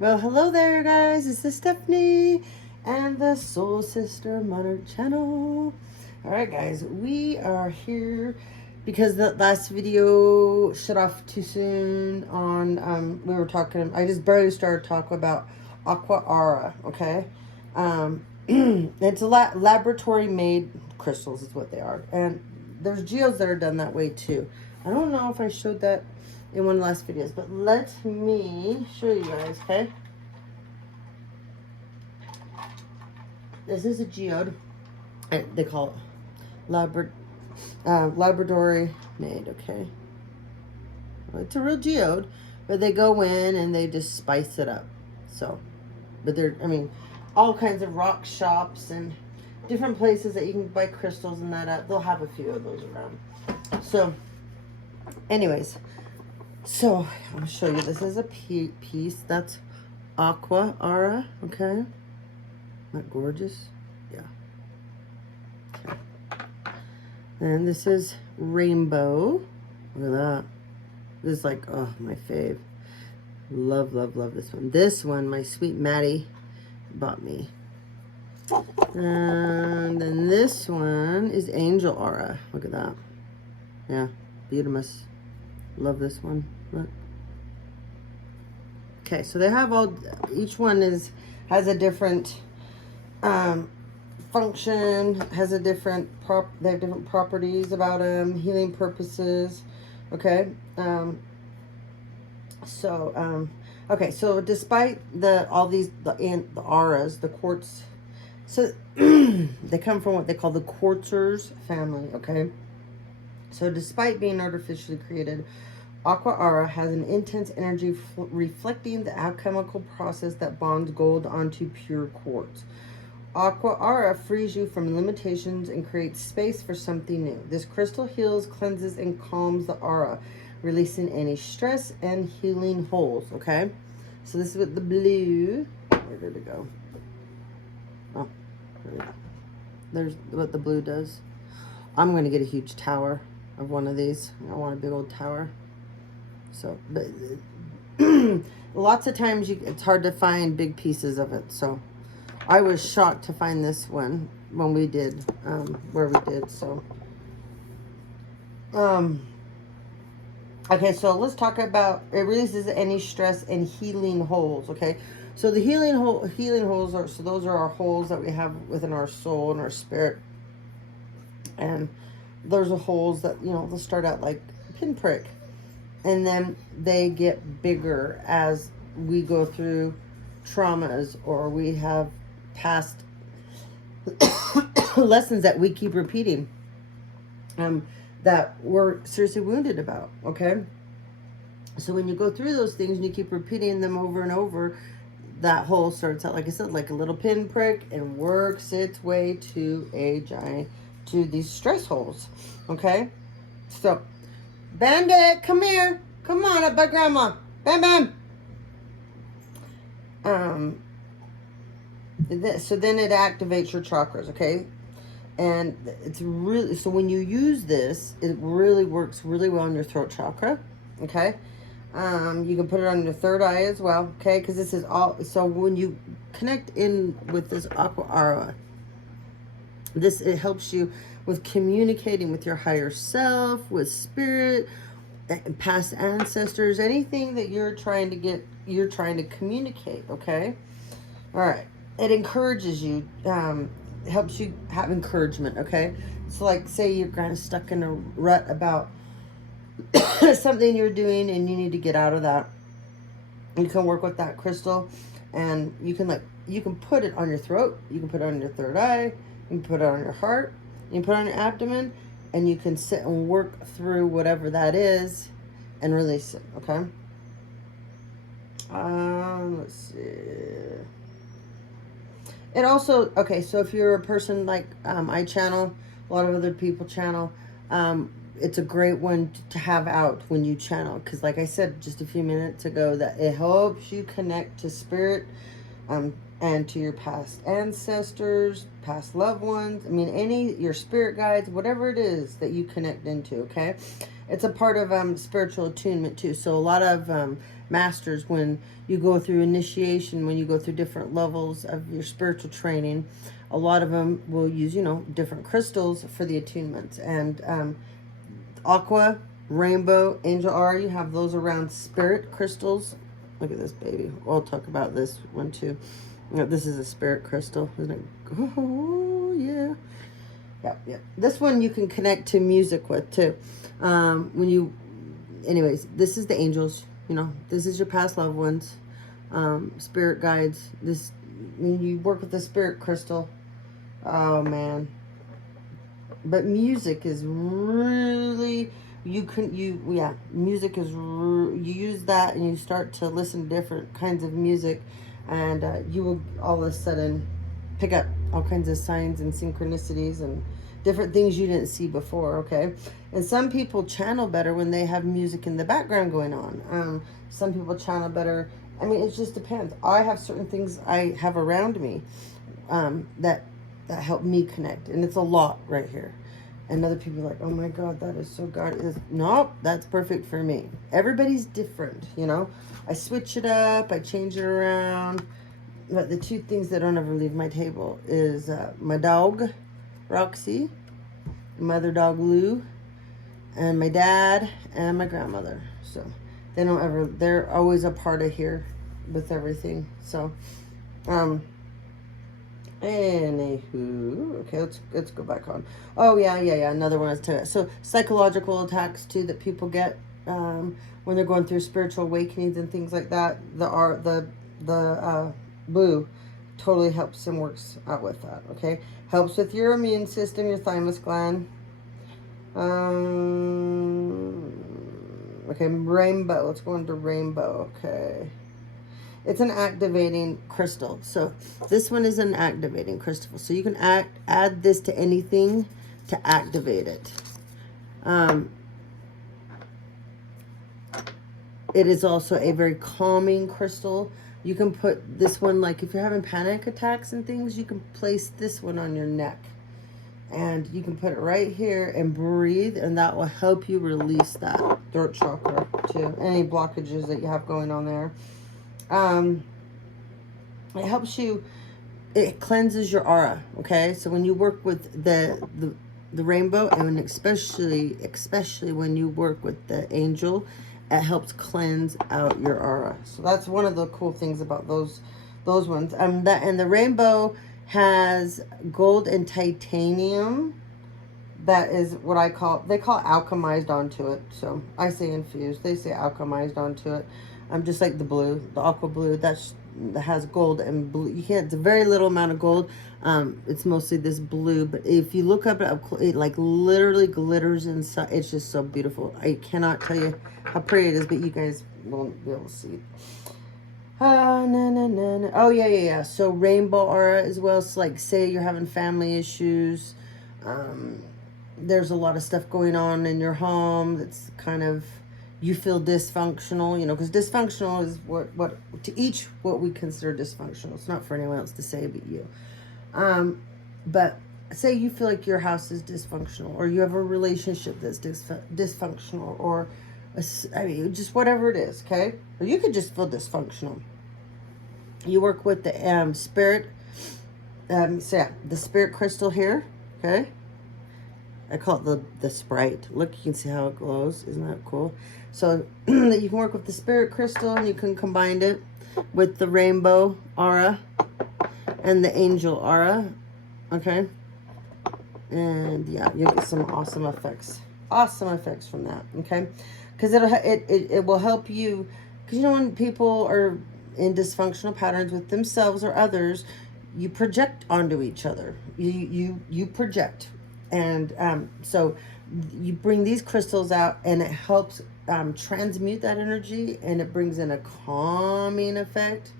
Well, hello there, guys. This is Stephanie and the Soul Sister Monarch channel. All right, guys, we are here because the last video shut off too soon on, we were talking, I just barely started talking about Aqua Aura, okay? It's a laboratory made crystals is what they are. And there's geodes that are done that way too. I don't know if I showed that in one of the last videos, but let me show you guys, okay? This is a geode. They call it laboratory made, okay? Well, it's a real geode, but they go in and they just spice it up. So, but I mean, all kinds of rock shops and different places that you can buy crystals and that. They'll have a few of those around. So, anyways, so I'm going to show you. This is a piece. That's Aqua Aura, okay? Isn't that gorgeous? Yeah. Okay. And this is Rainbow. Look at that. This is like, oh, my fave. Love, love, love this one. This one, my sweet Maddie bought me. And then this one is Angel Aura. Look at that. Yeah, beautiful. Love this one. Look. Okay, so they have each one has a different function, has a different they have different properties about them, healing purposes. Okay. Okay, so despite the auras, the quartz, so they come from what they call the quartzers family, okay? So despite being artificially created, Aqua Aura has an intense energy reflecting the alchemical process that bonds gold onto pure quartz. Aqua Aura frees you from limitations and creates space for something new. This crystal heals, cleanses, and calms the aura, releasing any stress and healing holes, okay? So this is what the blue, where did it go? Oh, there we go. There's what the blue does. I'm going to get a huge tower of one of these. I want a big old tower. So, but lots of times it's hard to find big pieces of it. So I was shocked to find this one when we did, where we did. So, okay, so let's talk about, it releases any stress and healing holes, okay? So the healing holes are, so those are our holes that we have within our soul and our spirit. And those are holes that, you know, they'll start out like a pinprick. And then they get bigger as we go through traumas or we have past lessons that we keep repeating. That we're seriously wounded about, okay? So when you go through those things and you keep repeating them over and over, that hole starts out, like I said, like a little pinprick and works its way to these stress holes, okay? So, Bandit, come here. Come on up by Grandma. Bam, bam. So then it activates your chakras, okay? And it's really, so when you use this, it really works really well in your throat chakra, okay? You can put it on your third eye as well, okay? Because this is all, so when you connect in with this Aqua Aura, it helps you with communicating with your higher self, with spirit, past ancestors, anything that you're trying to communicate, okay? All right. It encourages you, helps you have encouragement, okay? So like, say you're kind of stuck in a rut about something you're doing and you need to get out of that. You can work with that crystal and you can put it on your throat, you can put it on your third eye, you can put it on your heart, you can put it on your abdomen, and you can sit and work through whatever that is and release it, okay? Let's see. It also, okay, so if you're a person like I channel, a lot of other people channel, it's a great one to have out when you channel. Because like I said just a few minutes ago, that it helps you connect to spirit and to your past ancestors, past loved ones. I mean, your spirit guides, whatever it is that you connect into, okay? It's a part of spiritual attunement too. So a lot of masters, when you go through initiation, when you go through different levels of your spiritual training, a lot of them will use, you know, different crystals for the attunements. And aqua, rainbow, angel aura, you have those around spirit crystals. Look at this baby. We'll talk about this one too. You know, this is a spirit crystal, isn't it? Oh yeah. Yep. This one you can connect to music with too. Anyways, this is the angels. You know, this is your past loved ones, spirit guides. This, when you work with the spirit crystal, oh man. But music is really, music is, you use that and you start to listen to different kinds of music, and you will all of a sudden pick up all kinds of signs and synchronicities and different things you didn't see before, okay? And some people channel better when they have music in the background going on. Some people channel better. I mean, it just depends. I have certain things I have around me that help me connect, and it's a lot right here. And other people are like, oh my God, that is so God. Nope, that's perfect for me. Everybody's different, you know? I switch it up, I change it around. But the two things that don't ever leave my table is my dog, Roxy, mother dog, Lou, and my dad and my grandmother. So they don't ever, they're always a part of here with everything. So, anywho, okay, let's go back on. Oh yeah, another one is to, so psychological attacks too that people get when they're going through spiritual awakenings and things like that. The blue totally helps and works out with that. Okay, helps with your immune system, your thymus gland. Okay, rainbow. Let's go into rainbow. Okay. It's an activating crystal. So this one is an activating crystal. So you can add this to anything to activate it. It is also a very calming crystal. You can put this one, like if you're having panic attacks and things, you can place this one on your neck. And you can put it right here and breathe, and that will help you release that throat chakra too. Any blockages that you have going on there. It helps you, it cleanses your aura, okay? So when you work with the rainbow, and especially when you work with the angel, it helps cleanse out your aura. So that's one of the cool things about those ones. And the rainbow has gold and titanium. That is what they call alchemized onto it. So I say infused, they say alchemized onto it. Just like the blue, the aqua blue, that has gold and blue. You can't, it's a very little amount of gold. It's mostly this blue, but if you look up it like literally glitters inside. It's just so beautiful. I cannot tell you how pretty it is, but you guys won't be able to see it. Oh yeah. So rainbow aura as well. So like, say you're having family issues. There's a lot of stuff going on in your home that's kind of, you feel dysfunctional, you know, because dysfunctional is what to each what we consider dysfunctional. It's not for anyone else to say but you. But say you feel like your house is dysfunctional, or you have a relationship that's dysfunctional, or just whatever it is, okay? Or you could just feel dysfunctional. You work with the spirit, the spirit crystal here, okay? I call it the Sprite. Look, you can see how it glows. Isn't that cool? So you can work with the spirit crystal, and you can combine it with the rainbow aura and the angel aura. Okay? And yeah, you'll get some awesome effects. Awesome effects from that. Okay? Because it will help you. Because you know, when people are in dysfunctional patterns with themselves or others, you project onto each other. You project. And so you bring these crystals out, and it helps transmute that energy, and it brings in a calming effect.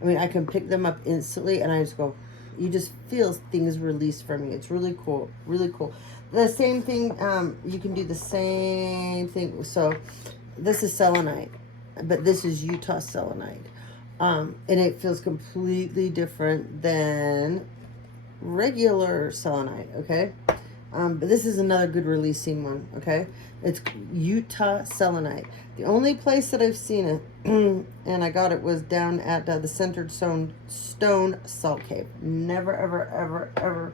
I mean, I can pick them up instantly, and I just go, you just feel things released from me. It's really cool, really cool. The same thing, you can do the same thing. So this is selenite, but this is Utah selenite. And it feels completely different than regular selenite, okay? But this is another good releasing one, okay? It's Utah Selenite. The only place that I've seen it, and I got it, was down at the Centered Stone Salt Cave. Never, ever, ever, ever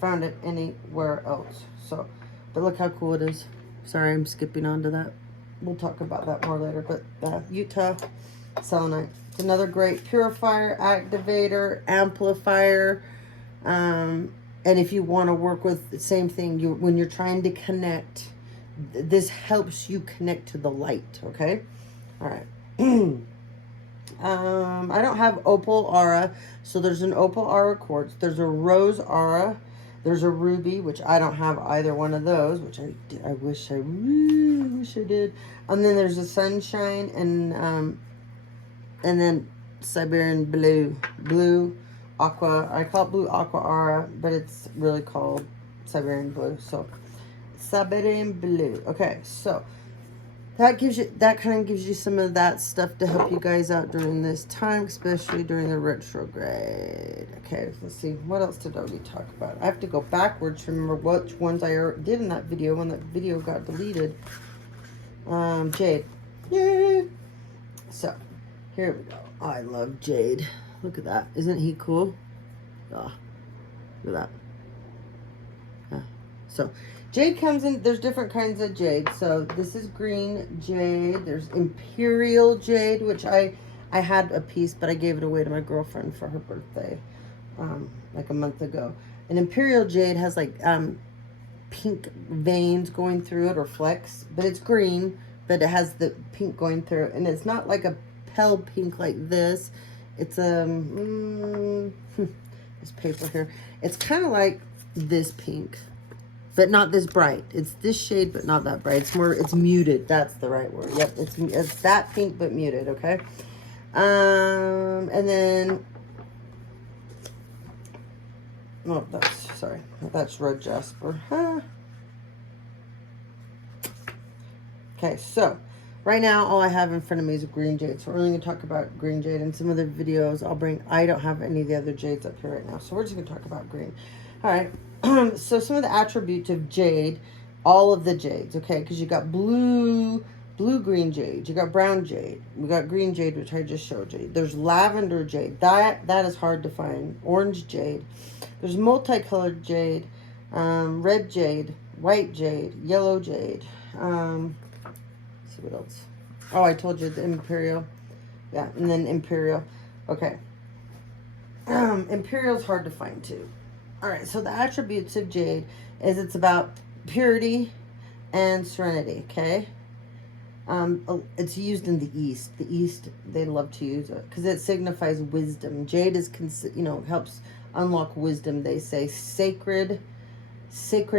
found it anywhere else. So, but look how cool it is. Sorry, I'm skipping on to that. We'll talk about that more later. But Utah Selenite. It's another great purifier, activator, amplifier. And if you want to work with the same thing, when you're trying to connect, this helps you connect to the light, okay? All right. I don't have Opal Aura, so there's an Opal Aura quartz. There's a Rose Aura. There's a Ruby, which I don't have either one of those, which I really wish I did. And then there's a Sunshine, and then Siberian Blue Aqua. I call it Blue Aqua Aura, but it's really called Siberian Blue. So Siberian Blue. Okay, so that kind of gives you some of that stuff to help you guys out during this time, especially during the retrograde. Okay, let's see. What else did I already talk about? I have to go backwards to remember which ones I did in that video when that video got deleted. Jade. Yay! So, here we go. I love Jade. Look at that. Isn't he cool? Oh, look at that. Yeah. So, Jade comes in, there's different kinds of jade. So this is green jade. There's Imperial Jade, which I had a piece, but I gave it away to my girlfriend for her birthday, like a month ago. And Imperial Jade has like pink veins going through it, or flecks, but it's green, but it has the pink going through it. And it's not like a pale pink like this. It's this paper here. It's kind of like this pink, but not this bright. It's this shade, but not that bright. It's muted. That's the right word. Yep, it's that pink, but muted, okay? And then, oh, that's red jasper. Huh? Okay, so right now, all I have in front of me is a green jade. So we're only going to talk about green jade. In some other videos I'll bring. I don't have any of the other jades up here right now. So we're just going to talk about green. All right. So some of the attributes of jade, all of the jades, okay? Because you got blue-green jade. You got brown jade. We got green jade, which I just showed you. There's lavender jade. That is hard to find. Orange jade. There's multicolored jade. Red jade. White jade. Yellow jade. Let's see what else. Oh, I told you the Imperial. Yeah, and then Imperial. Okay. Imperial's hard to find too. All right, so the attributes of jade is it's about purity and serenity, okay? It's used in the East. The East, they love to use it because it signifies wisdom. Jade is, helps unlock wisdom, they say. Sacred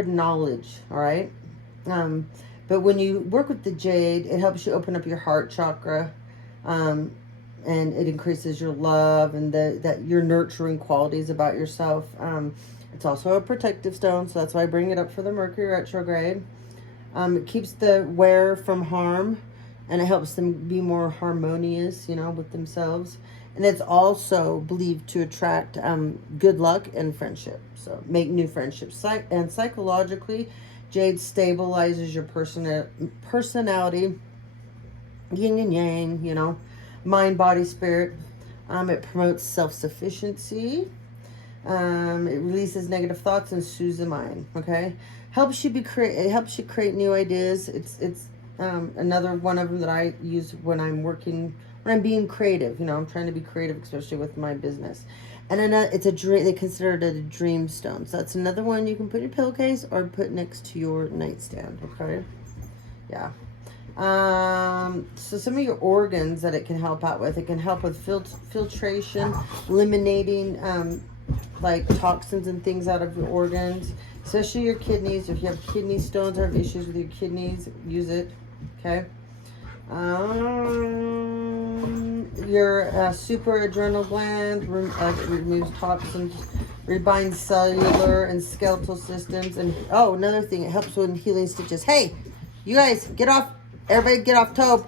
knowledge, all right? But when you work with the jade, it helps you open up your heart chakra, and it increases your love and your nurturing qualities about yourself. It's also a protective stone, so that's why I bring it up for the Mercury Retrograde. It keeps the wearer from harm, and it helps them be more harmonious, with themselves. And it's also believed to attract good luck and friendship. So make new friendships. And psychologically, jade stabilizes your personality, yin and yang, mind, body, spirit. It promotes self-sufficiency. It releases negative thoughts and soothes the mind. Okay, it helps you create new ideas. It's another one of them that I use when I'm being creative. I'm trying to be creative, especially with my business. And it's a dream. They consider it a dream stone. So that's another one you can put in your pillowcase or put next to your nightstand. Okay, yeah. So some of your organs that it can help out with. It can help with filtration, eliminating like toxins and things out of your organs, especially your kidneys. If you have kidney stones or have issues with your kidneys, use it. Okay. Your super adrenal gland removes toxins, rebinds cellular and skeletal systems, and another thing, it helps with healing stitches. Hey, you guys, get off! Everybody, get off Tobe.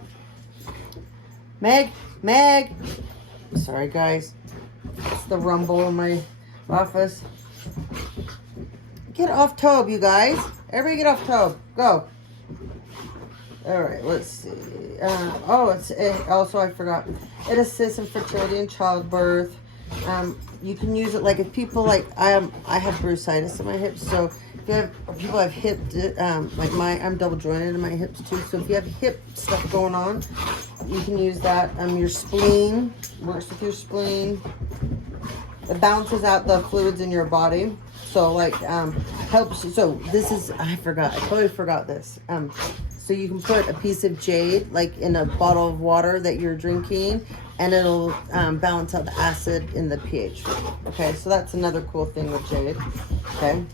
Meg. Sorry, guys. It's the rumble in my office. Get off Tobe, you guys. Everybody get off Tobe. Go. All right, let's see. Also, I forgot. It assists in fertility and childbirth. You can use it like if people like I have bursitis in my hips, so if you have people have hip like I'm double jointed in my hips too. So if you have hip stuff going on, you can use that. Your spleen works with your spleen. It balances out the fluids in your body. So like helps. So this is I totally forgot this. So you can put a piece of jade like in a bottle of water that you're drinking, and it'll balance out the acid in the pH. Okay, so that's another cool thing with jade. Okay.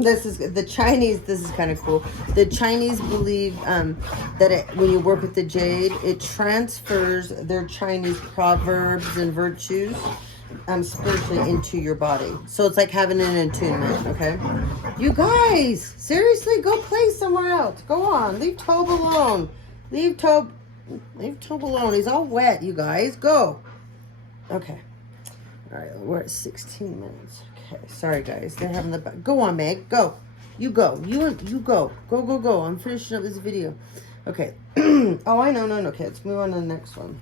This is the Chinese. This is kind of cool. The Chinese believe that when you work with the jade, it transfers their Chinese proverbs and virtues spiritually into your body. So it's like having an attunement. Okay, you guys, seriously, go play somewhere else. Go on, leave Tobe alone. Leave Tobe alone. He's all wet, you guys. Go. Okay. All right, we're at 16 minutes. Okay, sorry guys, they're having the go on, Meg, go. You go. You go. Go. I'm finishing up this video. Okay. Oh, I know. No. Okay, let's move on to the next one.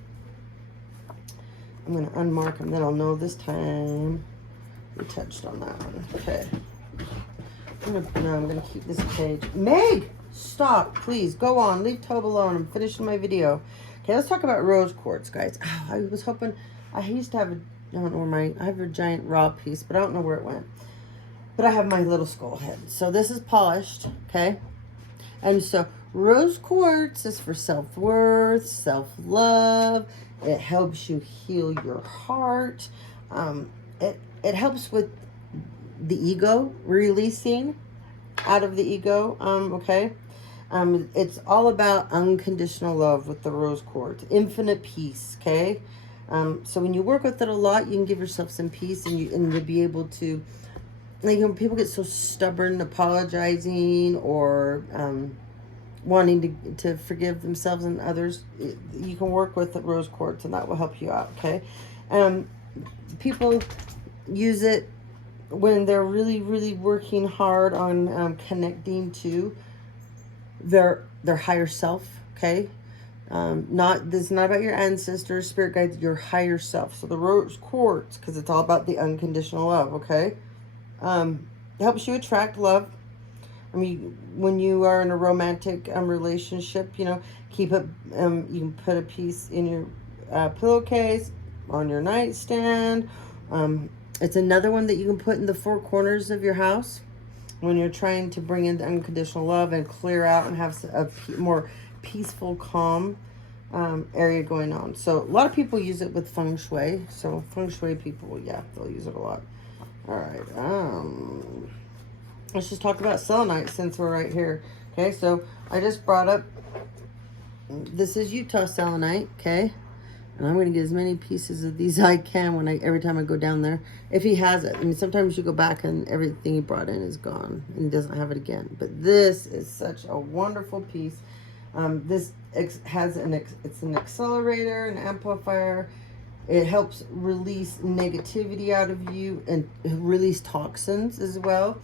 I'm gonna unmark them, then I'll know this time we touched on that one. Okay. I'm gonna keep this page. Meg, stop, please. Go on. Leave Tobe alone. I'm finishing my video. Okay, let's talk about rose quartz, guys. Oh, I was hoping. I used to have I don't know where I have a giant raw piece, but I don't know where it went. But I have my little skull head. So this is polished, okay? And so rose quartz is for self-worth, self-love. It helps you heal your heart. It helps with the ego, releasing out of the ego, okay? It's all about unconditional love with the rose quartz, infinite peace, okay? So when you work with it a lot, you can give yourself some peace, and you'll be able to, like, people get so stubborn, apologizing or wanting to forgive themselves and others. You can work with the rose quartz, and that will help you out. Okay, people use it when they're really, really working hard on connecting to their higher self. Okay. This is not about your ancestors, spirit guides, your higher self. So the rose quartz, because it's all about the unconditional love, okay? It helps you attract love. I mean, when you are in a romantic relationship, keep it, you can put a piece in your pillowcase, on your nightstand. It's another one that you can put in the four corners of your house when you're trying to bring in the unconditional love and clear out and have a more peaceful, calm area going on. So a lot of people use it with feng shui. So feng shui people, yeah, they'll use it a lot. All right. Let's just talk about selenite since we're right here. Okay, so I just brought up, this is Utah selenite, okay? And I'm going to get as many pieces of these I can every time I go down there. If he has it. I mean, sometimes you go back and everything he brought in is gone. And he doesn't have it again. But this is such a wonderful piece. This has it's an accelerator, an amplifier. It helps release negativity out of you and release toxins as well.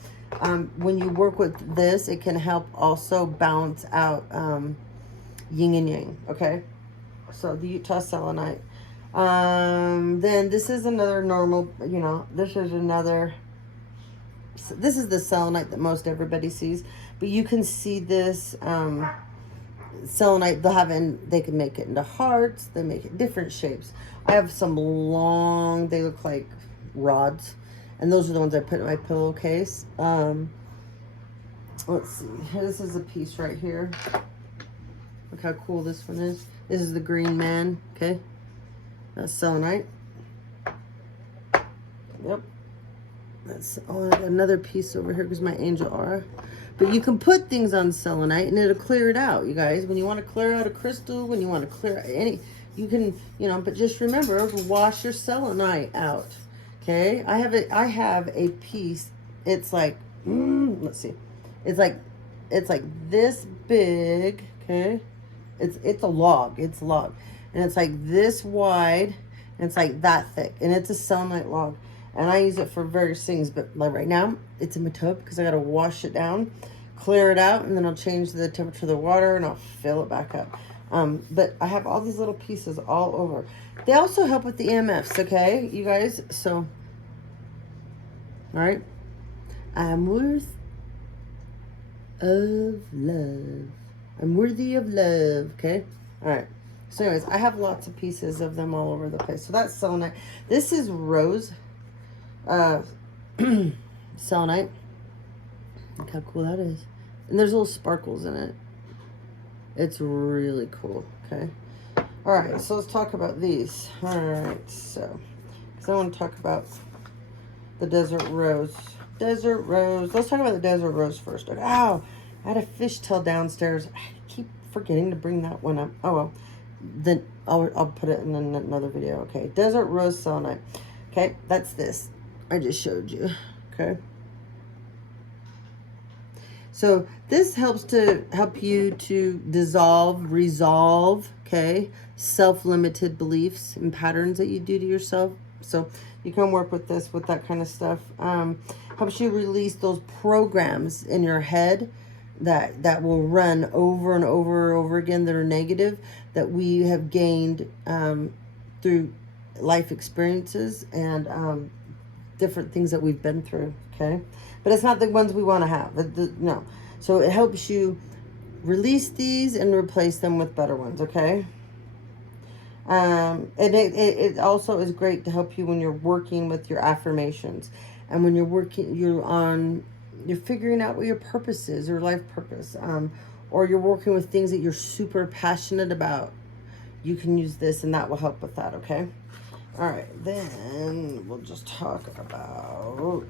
When you work with this, it can help also balance out yin and yang, okay? So the Utah selenite. Then this is another normal, this is the selenite that most everybody sees. But you can see this selenite, they can make it into hearts. They make it different shapes. I have some long, they look like rods. And those are the ones I put in my pillowcase. Let's see. This is a piece right here. Look how cool this one is. This is the green man, okay? That's selenite. Yep. That's another piece over here because my angel aura. But you can put things on selenite and it'll clear it out, you guys. When you want to clear out a crystal, when you want to clear you can, but just remember to wash your selenite out. Okay? I have a piece. It's like, let's see. It's like this big, okay? It's a log. It's a log. And it's like this wide, and it's like that thick. And it's a selenite log. And I use it for various things, but like right now, it's in my tub because I got to wash it down, clear it out, and then I'll change the temperature of the water and I'll fill it back up. But I have all these little pieces all over. They also help with the EMFs, okay, you guys? So, all right. I'm worth of love. I'm worthy of love, okay? All right. So anyways, I have lots of pieces of them all over the place. So that's selenite. This is rose selenite. Look how cool that is. And there's little sparkles in it. It's really cool, okay? All right, so let's talk about these. All right, so, because I want to talk about the desert rose. Desert rose. Let's talk about the desert rose first. Ow, I had a fishtail downstairs. I keep forgetting to bring that one up. Oh, well. Then I'll put it in another video, okay? Desert rose selenite. Okay, that's this. I just showed you, okay? So this helps you to resolve, okay, self-limited beliefs and patterns that you do to yourself. So you can work with this, with that kind of stuff. Helps you release those programs in your head that will run over and over again that are negative, that we have gained through life experiences and different things that we've been through, okay? But it's not the ones we want to have. No. So it helps you release these and replace them with better ones, okay? And it also is great to help you when you're working with your affirmations. And when you're figuring out what your purpose is, your life purpose. Or you're working with things that you're super passionate about. You can use this and that will help with that, okay? All right, then we'll just talk about,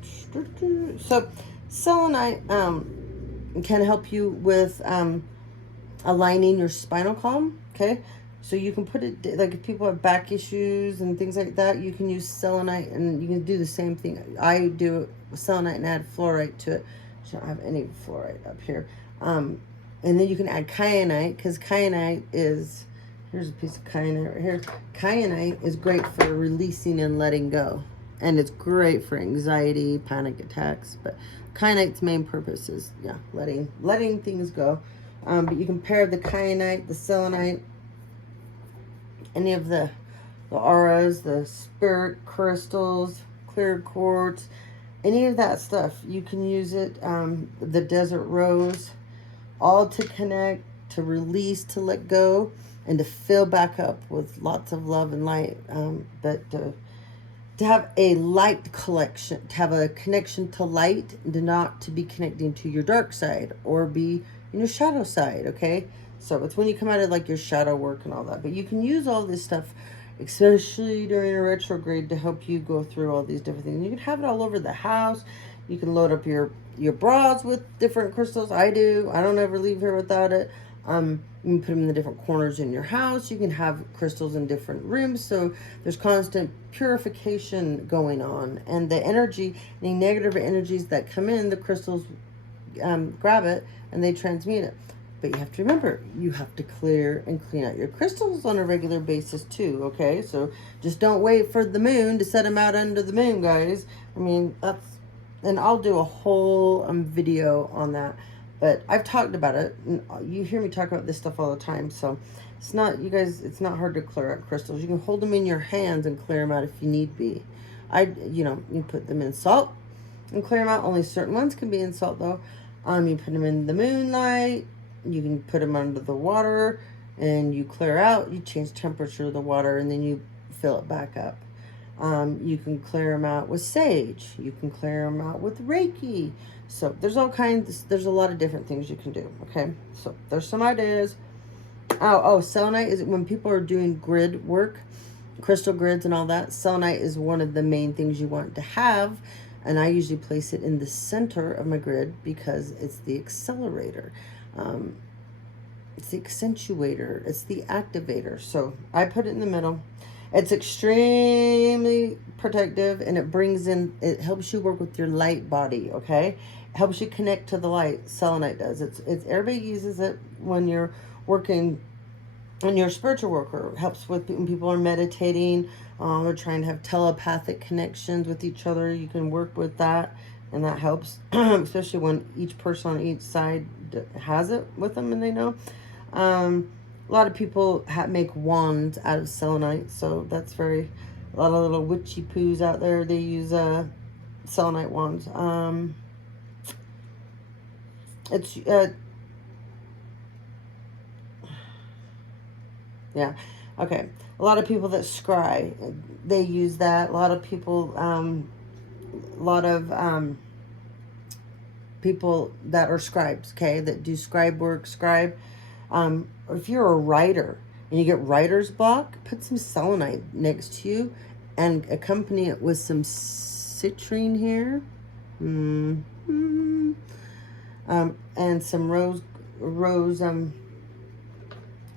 so selenite can help you with aligning your spinal column, okay? So you can put it, like if people have back issues and things like that, you can use selenite and you can do the same thing. I do selenite and add fluorite to it. I don't have any fluorite up here. And then you can add kyanite, because kyanite is, here's a piece of kyanite right here. Kyanite is great for releasing and letting go. And it's great for anxiety, panic attacks. But kyanite's main purpose is, yeah, letting things go. But you can pair the kyanite, the selenite, any of the auras, the spirit crystals, clear quartz, any of that stuff. You can use it, the desert rose, all to connect, to release, to let go, and to fill back up with lots of love and light. But to have a light collection, to have a connection to light, and not to be connecting to your dark side or be in your shadow side, okay? So it's when you come out of like your shadow work and all that. But you can use all this stuff, especially during a retrograde, to help you go through all these different things. You can have it all over the house. You can load up your bras with different crystals. I do. I don't ever leave here without it. You can put them in the different corners in your house. You can have crystals in different rooms. So there's constant purification going on. And the energy, any negative energies that come in, the crystals grab it and they transmute it. But you have to remember, you have to clear and clean out your crystals on a regular basis too, okay? So just don't wait for the moon to set them out under the moon, guys. I mean, and I'll do a whole video on that. But I've talked about it. You hear me talk about this stuff all the time. So it's not, you guys, it's not hard to clear out crystals. You can hold them in your hands and clear them out if you need be. You put them in salt and clear them out. Only certain ones can be in salt though. You put them in the moonlight. You can put them under the water and you clear out. You change temperature of the water and then you fill it back up. You can clear them out with sage. You can clear them out with Reiki. So there's all kinds, there's a lot of different things you can do, okay? So there's some ideas. Oh, selenite is when people are doing grid work, crystal grids and all that. Selenite is one of the main things you want to have. And I usually place it in the center of my grid because it's the accelerator. It's the accentuator. It's the activator. So I put it in the middle. It's extremely protective and it helps you work with your light body, okay? It helps you connect to the light. Selenite does. It's everybody uses it when you're working And your spiritual worker helps with when people are meditating, or trying to have telepathic connections with each other. You can work with that, and that helps, especially when each person on each side has it with them and they know. A lot of people make wands out of selenite, so that's very, a lot of little witchy poos out there, they use selenite wands. It's yeah, okay. A lot of people that scry, they use that. A lot of people, a lot of people that are scribes, okay, that do scribe work, scribe. If you're a writer and you get writer's block, put some selenite next to you and accompany it with some citrine here. And some rose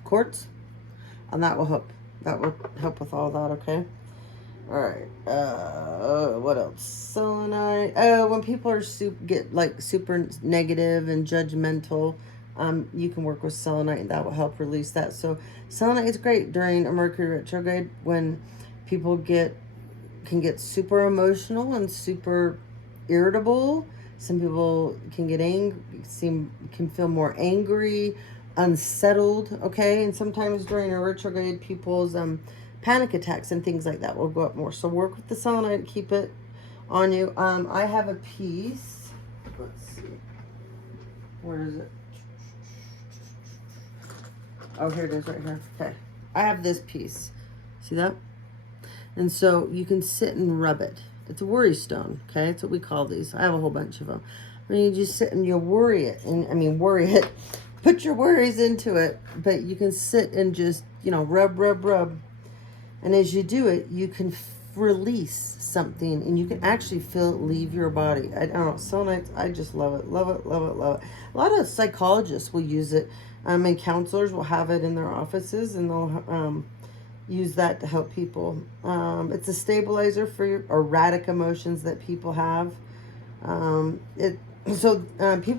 quartz, and that will help. That will help with all that, okay? All right. What else? Selenite. Oh, when people are get like super negative and judgmental, you can work with selenite, and that will help release that. So selenite is great during a Mercury retrograde when people can get super emotional and super irritable. Some people can get can feel more angry, unsettled, okay? And sometimes during a retrograde, people's panic attacks and things like that will go up more. So work with the selenite, keep it on you. I have a piece. Let's see. Where is it? Oh, here it is right here. Okay. I have this piece. See that? And so you can sit and rub it. It's a worry stone, okay? That's what we call these. I have a whole bunch of them. When you just sit and you worry it, worry it. Put your worries into it, but you can sit and just, rub, rub, rub. And as you do it, you can release something, and you can actually feel it leave your body. I don't know, selenite, I just love it, love it, love it, love it. A lot of psychologists will use it, and counselors will have it in their offices, and they'll use that to help people. It's a stabilizer for your erratic emotions that people have. People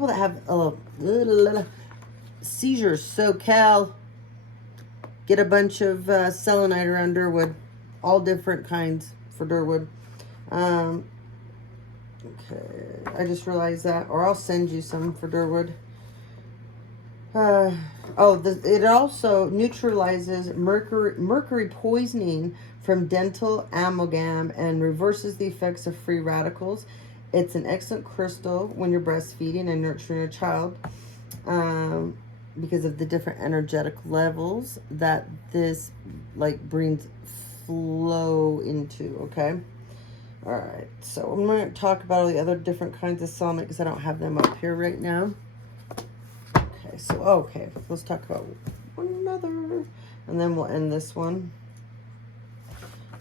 that have seizures, SoCal, get a bunch of selenite around Durwood, all different kinds for Durwood. Okay, I just realized that, or I'll send you some for Durwood. It also neutralizes mercury poisoning from dental amalgam and reverses the effects of free radicals. It's an excellent crystal when you're breastfeeding and nurturing a child, because of the different energetic levels that this brings flow into, okay? All right, so I'm going to talk about all the other different kinds of selenite because I don't have them up here right now. Okay, let's talk about one another, and then we'll end this one.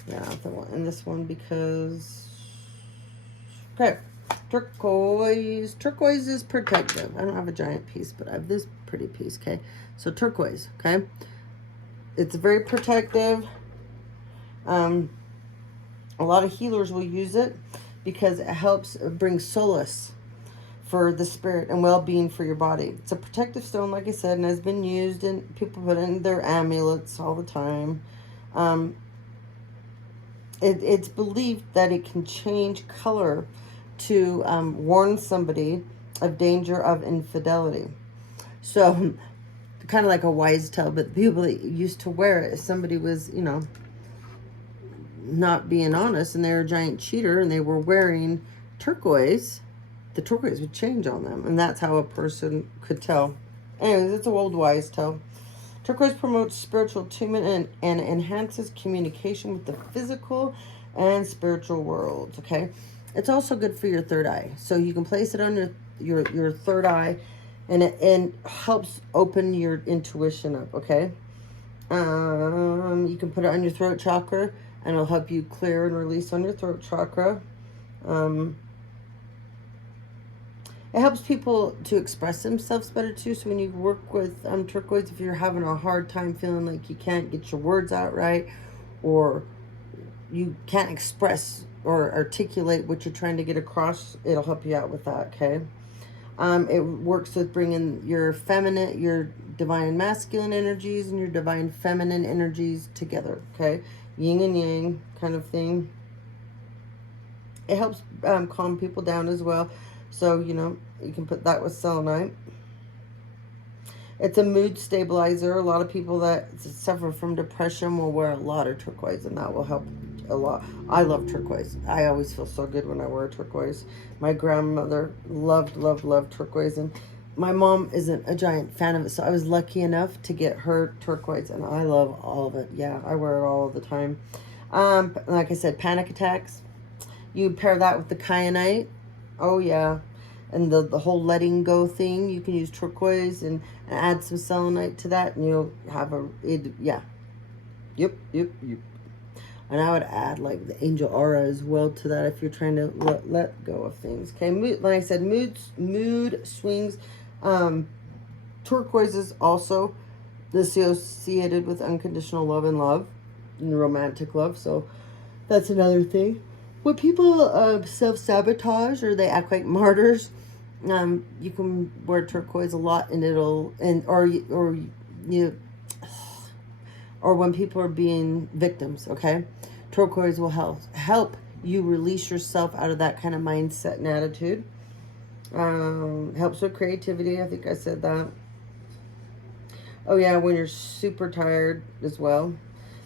Yeah, then we'll end this one because, okay, turquoise. Turquoise is protective. I don't have a giant piece, but I have this pretty piece, okay? So turquoise, okay? It's very protective. A lot of healers will use it because it helps bring solace for the spirit and well-being for your body. It's a protective stone, like I said, and has been used, and people put it in their amulets all the time. It's believed that it can change color to warn somebody of danger of infidelity. So kind of like a wise tale, but the people that used to wear it, if somebody was, not being honest and they're a giant cheater and they were wearing turquoise, the turquoise would change on them, and that's how a person could tell. Anyways, it's an old wise tale. Turquoise promotes spiritual attunement and enhances communication with the physical and spiritual worlds, okay? It's also good for your third eye. So you can place it on your third eye, and it helps open your intuition up, okay? You can put it on your throat chakra, and it'll help you clear and release on your throat chakra. It helps people to express themselves better too. So when you work with turquoise, if you're having a hard time feeling like you can't get your words out right, or you can't express or articulate what you're trying to get across, it'll help you out with that, okay? It works with bringing your feminine, your divine masculine energies and your divine feminine energies together, okay? Yin and yang kind of thing. It helps calm people down as well. So, you know, you can put that with selenite. It's a mood stabilizer. A lot of people that suffer from depression will wear a lot of turquoise, and that will help a lot. I love turquoise. I always feel so good when I wear turquoise. My grandmother loved, loved, loved turquoise, and my mom isn't a giant fan of it, so I was lucky enough to get her turquoise, and I love all of it. Yeah, I wear it all the time. Like I said, panic attacks. You pair that with the kyanite. Oh, yeah. And the whole letting go thing, you can use turquoise and add some selenite to that, and you'll have yeah. Yep. And I would add like the angel aura as well to that if you're trying to let go of things. Okay, like I said, mood swings. Turquoise is also associated with unconditional love and romantic love. So that's another thing. When people self-sabotage or they act like martyrs, you can wear turquoise a lot, and or when people are being victims, okay? Turquoise will help you release yourself out of that kind of mindset and attitude. Helps with creativity. I think I said that. Oh yeah, when you're super tired as well,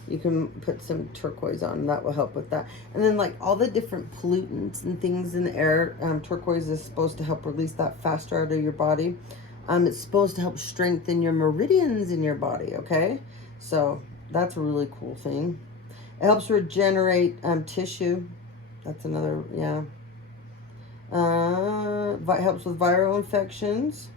you can put some turquoise on. That will help with that. And then like all the different pollutants and things in the air, turquoise is supposed to help release that faster out of your body. It's supposed to help strengthen your meridians in your body, okay? So that's a really cool thing. It helps regenerate tissue. That's another, yeah. Helps with viral infections.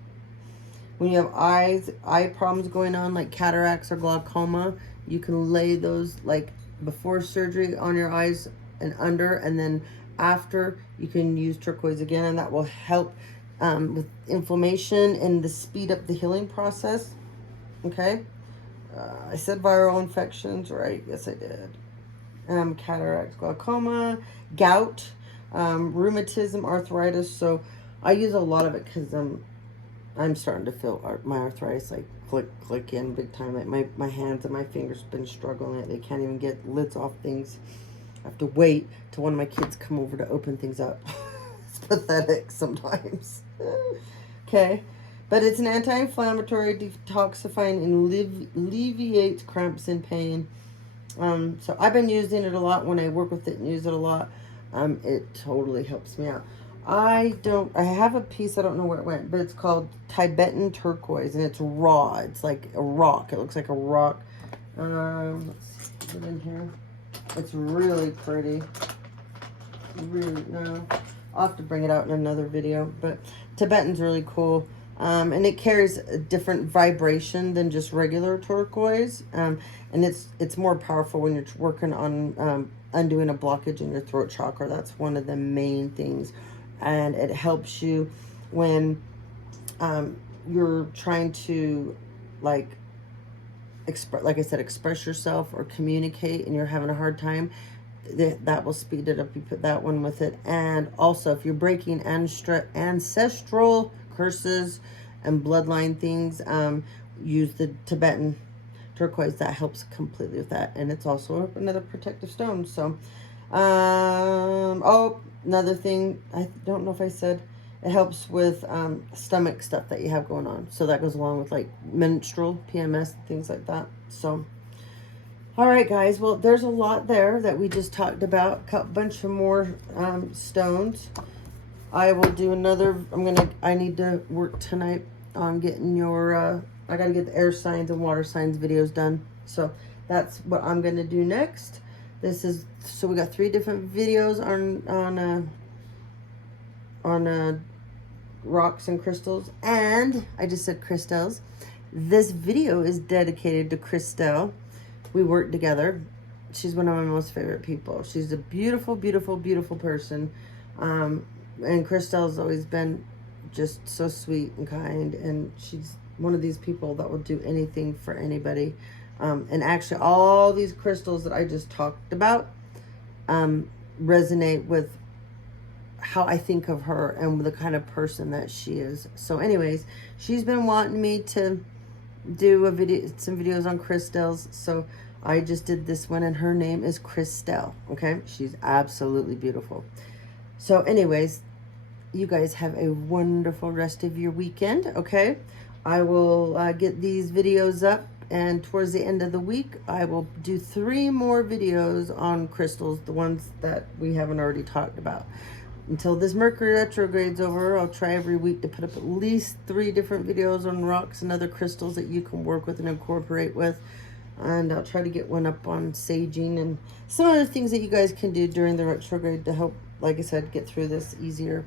When you have eye problems going on, like cataracts or glaucoma, you can lay those like before surgery on your eyes and under, and then after you can use turquoise again, and that will help with inflammation and to speed up the healing process. Okay, I said viral infections, right? Yes, I did. Cataracts, glaucoma, gout, rheumatism, arthritis. So I use a lot of it because I'm starting to feel my arthritis like click in big time. Like my hands and my fingers been struggling. They can't even get lids off things. I have to wait till one of my kids come over to open things up. It's pathetic sometimes. Okay, but it's an anti-inflammatory, detoxifying, and alleviates cramps and pain. So I've been using it a lot when I work with it and use it a lot. It totally helps me out. I have a piece, I don't know where it went, but it's called Tibetan Turquoise, and it's raw. It's like a rock. It looks like a rock. Let's put it in here. It's really pretty. Really, no. I'll have to bring it out in another video, but Tibetan's really cool. And it carries a different vibration than just regular turquoise. And it's more powerful when you're working on undoing a blockage in your throat chakra. That's one of the main things. And it helps you when you're trying to like I said, express yourself or communicate and you're having a hard time. That will speed it up. You put that one with it. And also if you're breaking ancestral curses and bloodline things, use the Tibetan turquoise. That helps completely with that. And it's also another protective stone. So oh, another thing, I don't know if I said, it helps with stomach stuff that you have going on. So that goes along with like menstrual, PMS, things like that. So, all right, guys. Well, there's a lot there that we just talked about. A bunch of more stones. I will do another. I need to work tonight on getting your, I got to get the air signs and water signs videos done. So that's what I'm going to do next. So we got 3 different videos on rocks and crystals, and I just said crystals. This video is dedicated to Christelle. We work together. She's one of my most favorite people. She's a beautiful, beautiful, beautiful person. And Christelle's always been just so sweet and kind, and she's one of these people that will do anything for anybody. And actually all these crystals that I just talked about resonate with how I think of her and the kind of person that she is. So anyways, she's been wanting me to do some videos on crystals, so I just did this one, and her name is Christelle. Okay, she's absolutely beautiful. So anyways, you guys have a wonderful rest of your weekend. Okay, I will get these videos up, and towards the end of the week I will do 3 more videos on crystals, the ones that we haven't already talked about. Until this Mercury retrograde's over, I'll try every week to put up at least 3 different videos on rocks and other crystals that you can work with and incorporate with. And I'll try to get one up on saging and some other things that you guys can do during the retrograde to help, like I said, get through this easier.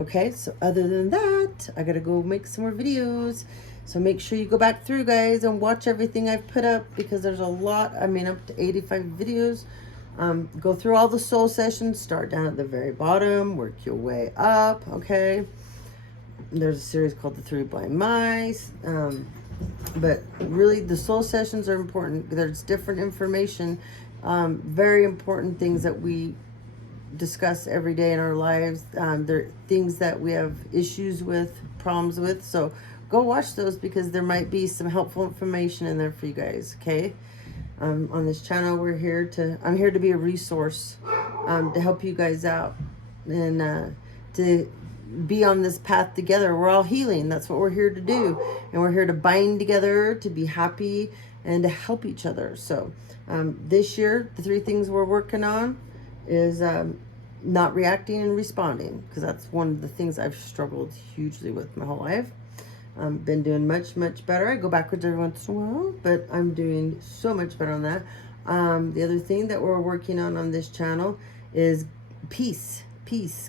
Okay, so other than that, I gotta go make some more videos. So make sure you go back through, guys, and watch everything I've put up, because there's a lot. I mean, up to 85 videos. Go through all the soul sessions, start down at the very bottom, work your way up, okay? There's a series called The 3 Blind Mice. But really, the soul sessions are important. There's different information, very important things that we discuss every day in our lives. There are things that we have issues with, problems with. So go watch those, because there might be some helpful information in there for you guys, okay? On this channel, I'm here to be a resource, to help you guys out, and to be on this path together. We're all healing. That's what we're here to do. And we're here to bind together, to be happy, and to help each other. So this year, the 3 things we're working on is not reacting and responding, because that's one of the things I've struggled hugely with my whole life. Been doing much better. I go backwards every once in a while, but I'm doing so much better on that. The other thing that we're working on this channel is peace,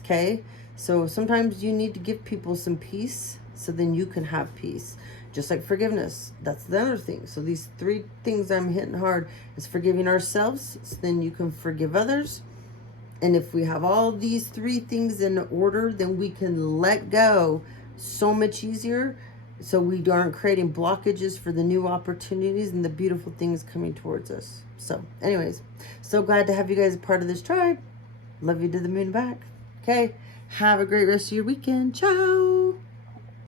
okay? So sometimes you need to give people some peace, so then you can have peace. Just like forgiveness, that's the other thing. So these 3 things I'm hitting hard is forgiving ourselves, so then you can forgive others. And if we have all these 3 things in order, then we can let go so much easier, so we aren't creating blockages for the new opportunities and the beautiful things coming towards us. So anyways, so glad to have you guys a part of this tribe. Love you to the moon and back. Okay, have a great rest of your weekend. Ciao.